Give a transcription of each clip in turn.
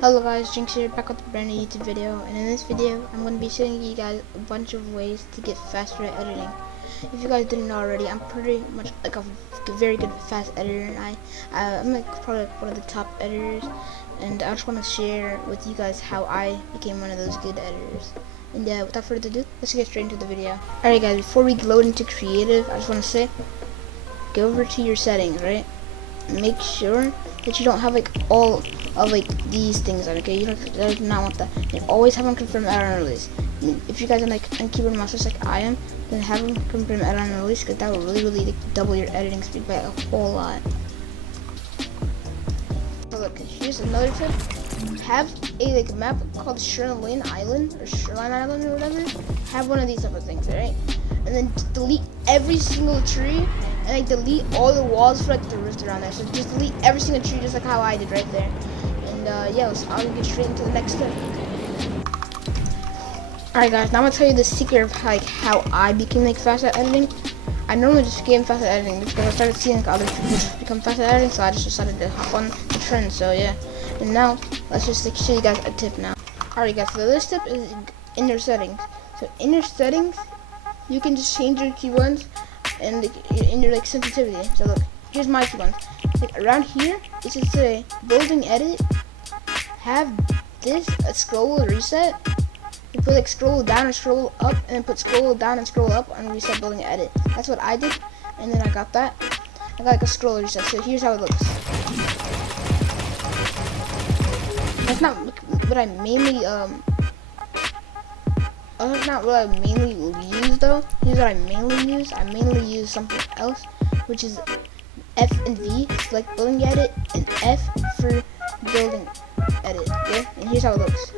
Hello guys, Jinx here, back with a brand new YouTube video, and in this video, I'm going to be showing you guys a bunch of ways to get faster at editing. If you guys didn't know already, I'm pretty much like a very good fast editor, and I'm like probably like one of the top editors, and I just want to share with you guys how I became one of those good editors. And without further ado, let's get straight into the video. Alright guys, before we load into creative, I just want to say, go over to your settings, right? Make sure that you don't have like all of like these things on, okay? You do not want that. And always have them confirm add-on release. If you guys are like on keyboard masters like I am, then have them confirm add-on release, because that will really like, double your editing speed by a whole lot. So look, here's another tip. Have a like map called Shoreline Island or Shoreline Island or whatever. Have one of these type of things, right? And then delete every single tree and like delete all the walls for like the roof around there. So just delete every single tree, just like how I did right there. And yeah, I'll get straight into the next step. Alright guys, now I'm gonna tell you the secret of like how I became like fast at editing. I normally just became fast at editing because I started seeing like, other people just become fast at editing, so I just decided to hop on the trend. So yeah, and now let's just like show you guys a tip now. Alright guys, so this tip is in your settings. So in your settings, you can just change your keyboards and like, in your like sensitivity. So look, here's my keyboards. Like around here, it should say building edit. Have this a scroll reset. You put like scroll down and scroll up, and then put scroll down and scroll up and reset building edit. That's what I did, and then I got that. I got like a scroll reset. So here's how it looks. That's not what I mainly that's not what I mainly use though. Here's what I mainly use. I mainly use something else, which is F and V, select building edit, and F for building edit. Yeah, and here's how it looks.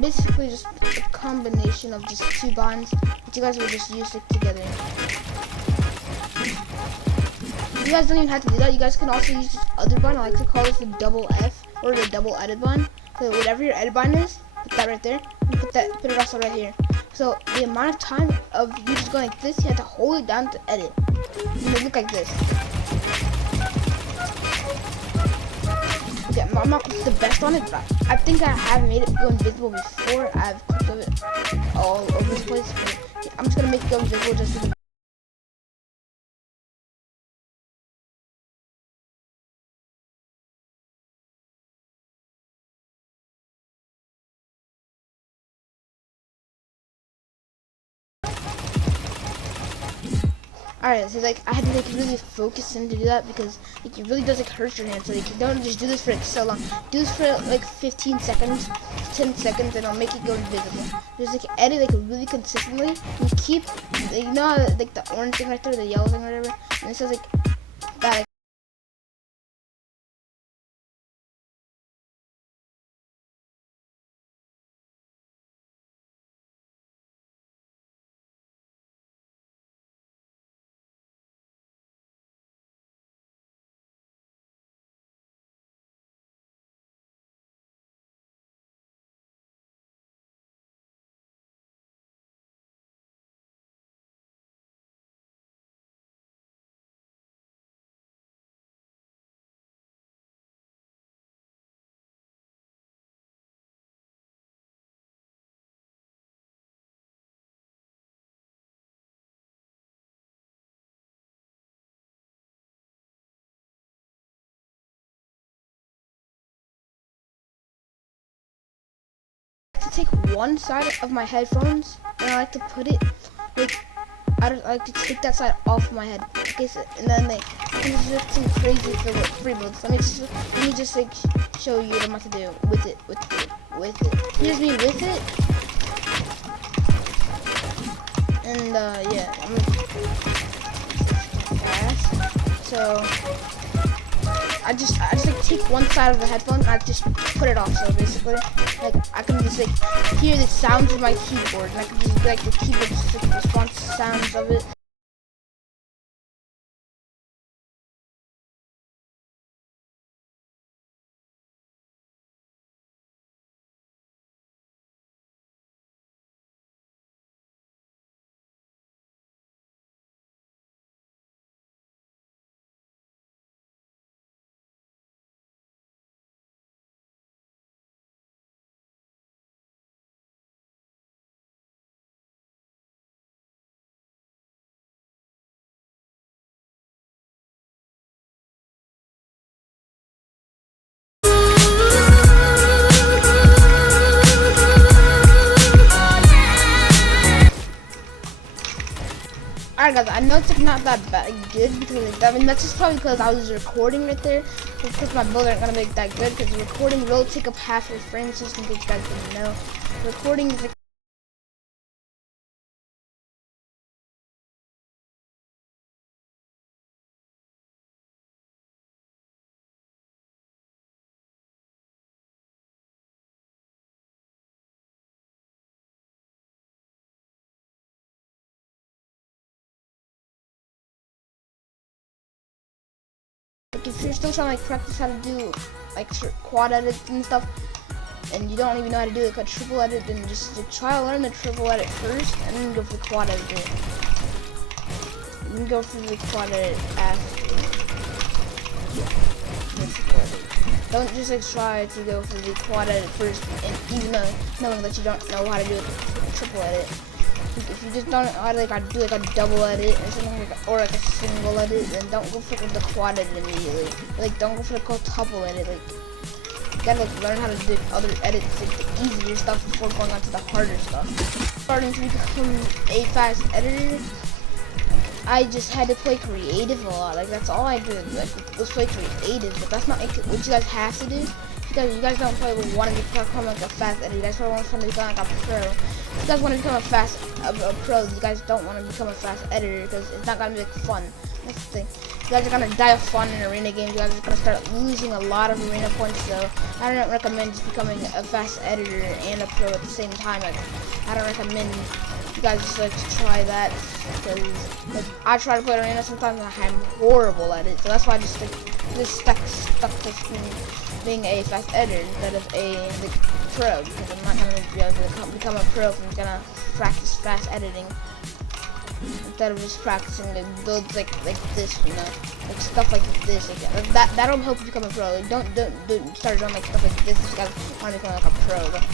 Basically just a combination of just two bonds that you guys will just use it together. You guys don't even have to do that. You guys can also use this other bond. I like to call this the double F or the double edit bond. So whatever your edit bond is, put that right there, and put it also right here. So the amount of time of you just going like this, you have to hold it down to edit. And they look like this. Okay, I'm not the best on it, but I think I have made it go invisible before. I have clips of it all over this place. But I'm just gonna make it go invisible just because. Alright, so like I had to like really focus in to do that because like it really does like hurt your hands. So like you don't just do this for like so long. Do this for like 15 seconds, 10 seconds, and it'll make it go invisible. Just like edit like really consistently and keep like, you know how like the orange thing right there, the yellow thing, or whatever, and it says like that. Like, to take one side of my headphones and I like to put it like I like to take that side off my head. Okay, so, and then like it's just some crazy free builds. Let me just like show you what I'm about to do with it. Here's me with it. And yeah, I'm gonna fast. So I just like take one side of the headphone and I just put it off. So basically, like I can just like hear the sounds of my keyboard, and I can just like the keyboard just like response sounds of it. Alright guys, I know it's like not that bad, good because like, I mean that's just probably because I was recording right there. Of course my build aren't gonna make that good because recording will take up half your frames, just in case you guys didn't know. Recording is like if you're still trying to like practice how to do like quad edits and stuff, and you don't even know how to do like a triple edit, then just like, try to learn the triple edit first, and then go for the quad edit. You can go for the quad edit after. Don't just like try to go for the quad edit first, and even though knowing that you don't know how to do a triple edit. If you just don't know how to like do like a double edit or something like, or like a single edit, then don't go for the quad edit immediately. Like don't go for the quadruple edit. Like you gotta like learn how to do other edits, like the easier stuff before going on to the harder stuff. Starting to become a fast editor, I just had to play creative a lot. Like that's all I did. Like was play creative, but that's not like, what you guys have to do. Because you guys don't probably want to become like a fast editor. You guys probably want to become like a pro. If you guys want to become a pro, you guys don't want to become a fast editor because it's not gonna be like fun. That's the thing. You guys are gonna die of fun in arena games. You guys are gonna start losing a lot of arena points. So I don't recommend just becoming a fast editor and a pro at the same time. Like I don't recommend you guys just like try that because like, I try to play arena sometimes and I'm horrible at it. So that's why I just like stuck to being a fast editor instead of a like, pro, because I'm not gonna be able to become a pro if I'm gonna practice fast editing instead of just practicing like builds like this, you know, like stuff like this. Like, that'll help you become a pro. Like, don't start doing like stuff like this if you guys want to become like a pro. But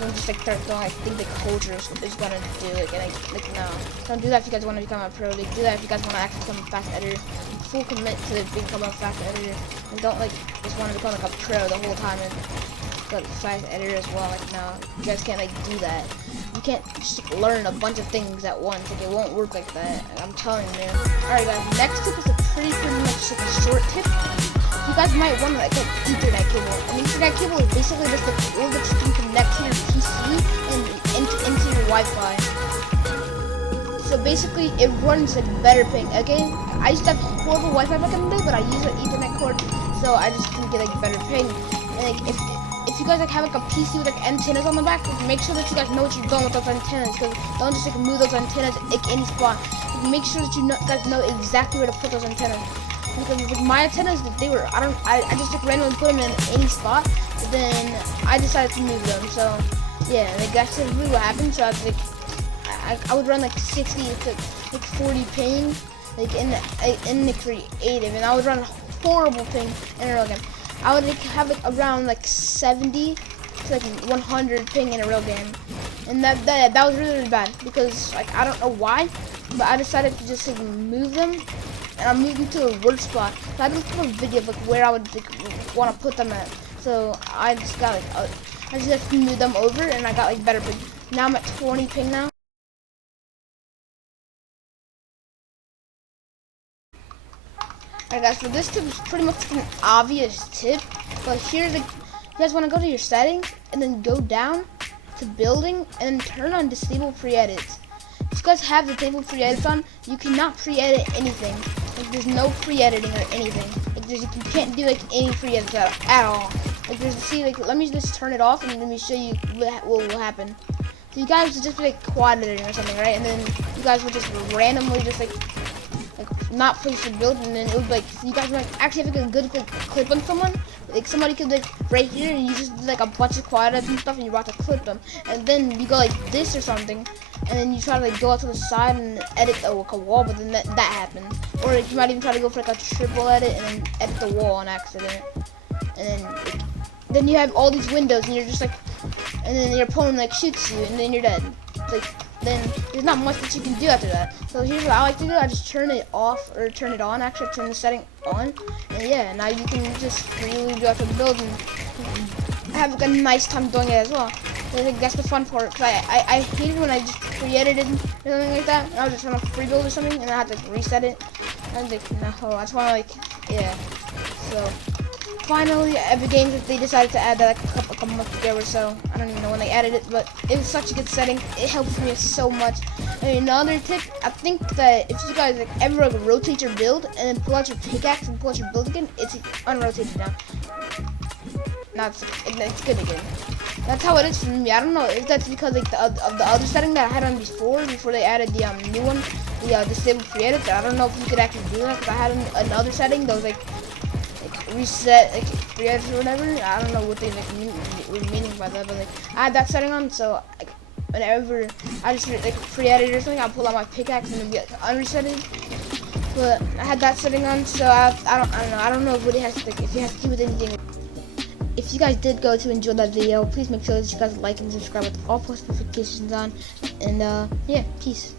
don't just like start doing like things like culture is gonna do like no, don't do that if you guys want to become a pro. Like do that if you guys want to actually become a fast editor. Full commit to become a fast editor, and don't like just want to become like a pro the whole time and like fast editor as well. Like no, you guys can't like do that. You can't just like, learn a bunch of things at once. Like it won't work like that. I'm telling you. Alright guys, next tip is a pretty much like a short tip. You guys might want like an Ethernet cable. An Ethernet cable is basically just the cable that you can connect to your PC and into your Wi-Fi. So basically, it runs like better ping. Okay, I used to have horrible Wi-Fi back in the day, but I use an Ethernet cord, so I just can get like better ping. And like if you guys like have like a PC with like antennas on the back, like, make sure that you guys know what you're doing with those antennas, because don't just like move those antennas like any spot. Like, make sure that you guys know exactly where to put those antennas. Because like my antennas, they were I just like randomly put them in any spot, but then I decided to move them. So yeah, like that's really what happened. So I was like. I would run like 60 to like 40 ping, like in the creative, and I would run a horrible ping in a real game. I would like have like around like 70 to like 100 ping in a real game, and that was really bad because like I don't know why, but I decided to just like move them, and I moved them to a worse spot. So I just put a video of like where I would like want to put them at. So I just got like I just moved them over, and I got like better ping. Now I'm at 20 ping now. Alright guys, so this tip is pretty much an obvious tip, but here's you guys want to go to your settings and then go down to building and then turn on disable pre-edits. If you guys have the disable pre-edits on, you cannot pre-edit anything. Like there's no pre-editing or anything. Like you can't do like any pre-edits at all. Like let me just turn it off and let me show you what will happen. So you guys would just be like quad editing or something, right? And then you guys would just randomly just like not place your build, and then it would like you guys might actually have like a good clip on someone. Like somebody could like right here, and you just do like a bunch of quad edits and stuff, and you're about to clip them, and then you go like this or something, and then you try to like go out to the side and edit like a wall, but then that happened. Or like, you might even try to go for like a triple edit and then edit the wall on accident, and then you have all these windows, and you're just like, and then your opponent like shoots you, and then you're dead. It's like then there's not much that you can do after that. So here's what I like to do. I just turn it off or turn it on. Actually, turn the setting on, and yeah, now you can just freely do after the build and have like a nice time doing it as well. I think that's the fun part, because I hated when I just pre-edited or something like that, and I was just trying to free build or something, and I had to like, reset it. I was like, no, I just want to like, yeah. So, finally, Epic Games, they decided to add that like, a couple months ago or so. I don't even know when they added it, but it was such a good setting. It helps me so much. And another tip, I think that if you guys like, ever like, rotate your build, and then pull out your pickaxe and pull out your build again, it's unrotated now. Now it's good again. That's how it is for me. I don't know if that's because like of the other setting that I had on before they added the new one, the disable pre-edit. I don't know if you could actually do that, because I had another setting that was like reset like pre-edit or whatever. I don't know what they were meaning by that, but like I had that setting on, so like, whenever I just like pre-edit or something, I'll pull out my pickaxe and it'll be like, unresetted. But I had that setting on, so I don't know what it has to like, if it has to do with anything. If you guys did go to enjoy that video, please make sure that you guys like and subscribe with all post notifications on. And yeah, peace.